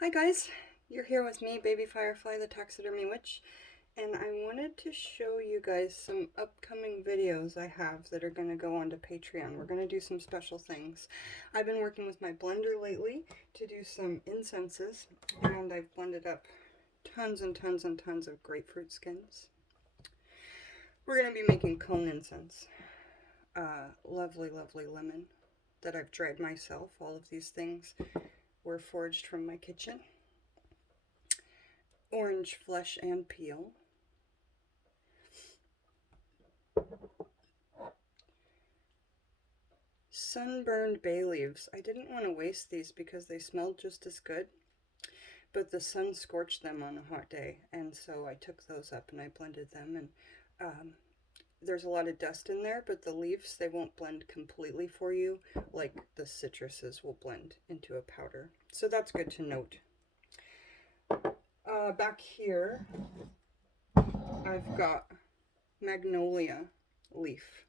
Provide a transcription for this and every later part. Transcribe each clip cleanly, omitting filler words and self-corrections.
Hi guys, you're here with me, Baby Firefly, the Taxidermy Witch, and I wanted to show you guys some upcoming videos I have that are going to go onto Patreon. We're going to do some special things. I've been working with my blender lately to do some incenses, and I've blended up tons and tons and tons of grapefruit skins. We're going to be making cone incense. Lovely, lovely lemon that I've dried myself. All of these things were foraged from my kitchen. Orange flesh and peel. Sunburned bay leaves. I didn't want to waste these because they smelled just as good, but the sun scorched them on a hot day, and so I took those up and I blended them, and there's a lot of dust in there, but the leaves, they won't blend completely for you like the citruses will blend into a powder. So that's good to note. Back here, I've got magnolia leaf.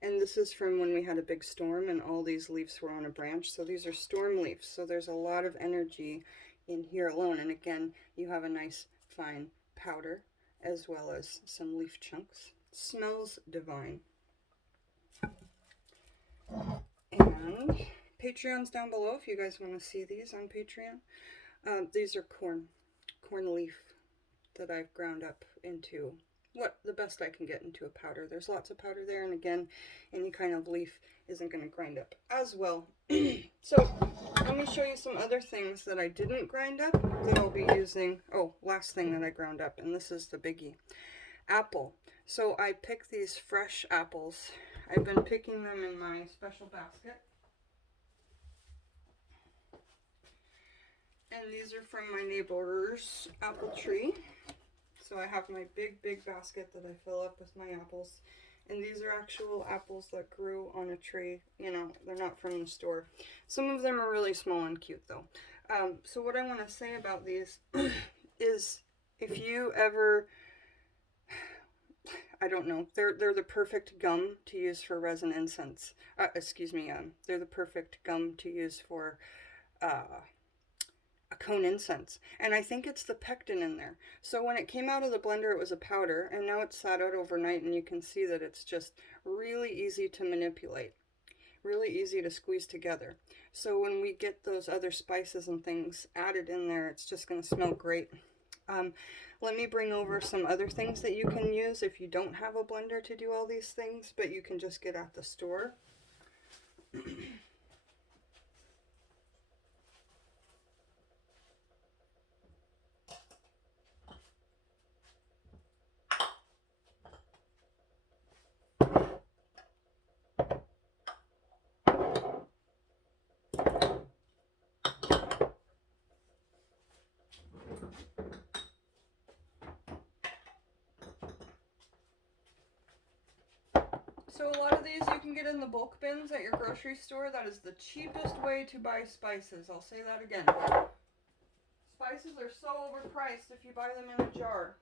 And this is from when we had a big storm and all these leaves were on a branch. So these are storm leaves. So there's a lot of energy in here alone. And again, you have a nice fine powder as well as some leaf chunks. It smells divine. And Patreon's down below if you guys want to see these on Patreon. These are corn leaf that I've ground up into the best I can get into a powder. There's lots of powder there, and again, any kind of leaf isn't going to grind up as well. So let me show you some other things that I didn't grind up that I'll be using. Oh, last thing that I ground up, and this is the biggie. Apple. So I pick these fresh apples. I've been picking them in my special basket. And these are from my neighbor's apple tree. So I have my big basket that I fill up with my apples. And these are actual apples that grew on a tree. You know, they're not from the store. Some of them are really small and cute though. So what I want to say about these is if you ever, I don't know, they're the perfect gum to use for resin incense. They're the perfect gum to use for a cone incense, and I think it's the pectin in there. So when it came out of the blender, it was a powder, and now it's sat out overnight, and you can see that it's just really easy to manipulate, really easy to squeeze together. So when we get those other spices and things added in there, it's just going to smell great. Let me bring over some other things that you can use if you don't have a blender to do all these things, but you can just get at the store. So a lot of these you can get in the bulk bins at your grocery store. That is the cheapest way to buy spices. I'll say that again. Spices are so overpriced if you buy them in a jar.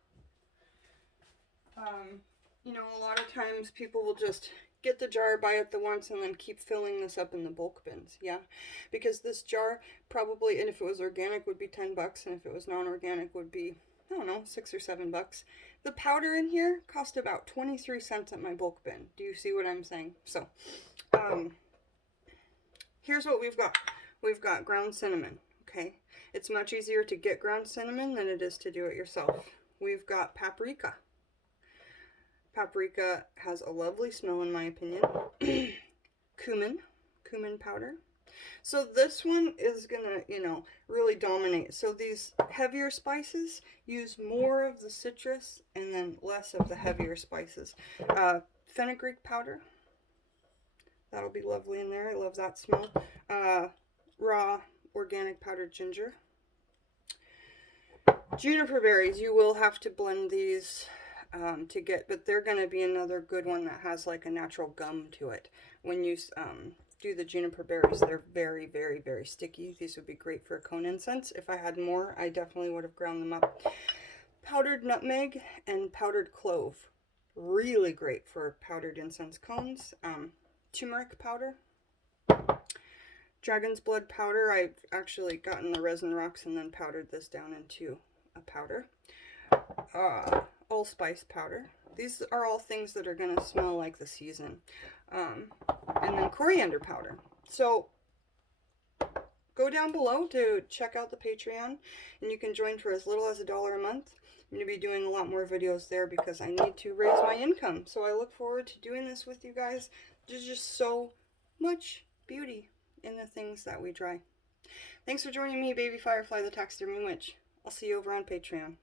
You know, a lot of times people will just get the jar, buy it the once, and then keep filling this up in the bulk bins. Yeah, because this jar probably, and if it was organic, would be $10, and if it was non-organic, would be, I don't know, $6 or $7. The powder in here cost about 23 cents at my bulk bin. Do you see what I'm saying? So, here's what we've got. We've got ground cinnamon. Okay, it's much easier to get ground cinnamon than it is to do it yourself. We've got paprika. Paprika has a lovely smell in my opinion. Cumin powder. So this one is gonna, really dominate. So these heavier spices use more of the citrus and then less of the heavier spices. Fenugreek powder. That'll be lovely in there. I love that smell. Raw organic powdered ginger. Juniper berries. You will have to blend these to get, but they're going to be another good one that has like a natural gum to it. When you do the juniper berries, they're very, very, very sticky. These would be great for a cone incense. If I had more, I definitely would have ground them up. Powdered nutmeg and powdered clove. Really great for powdered incense cones. Turmeric powder. Dragon's blood powder. I've actually gotten the resin rocks and then powdered this down into a powder. Allspice powder. These are all things that are going to smell like the season. And then coriander powder. So go down below to check out the Patreon, and you can join for as little as $1 a month. I'm going to be doing a lot more videos there because I need to raise my income. So I look forward to doing this with you guys. There's just so much beauty in the things that we try. Thanks for joining me, Baby Firefly, the Taxidermy Witch. I'll see you over on Patreon.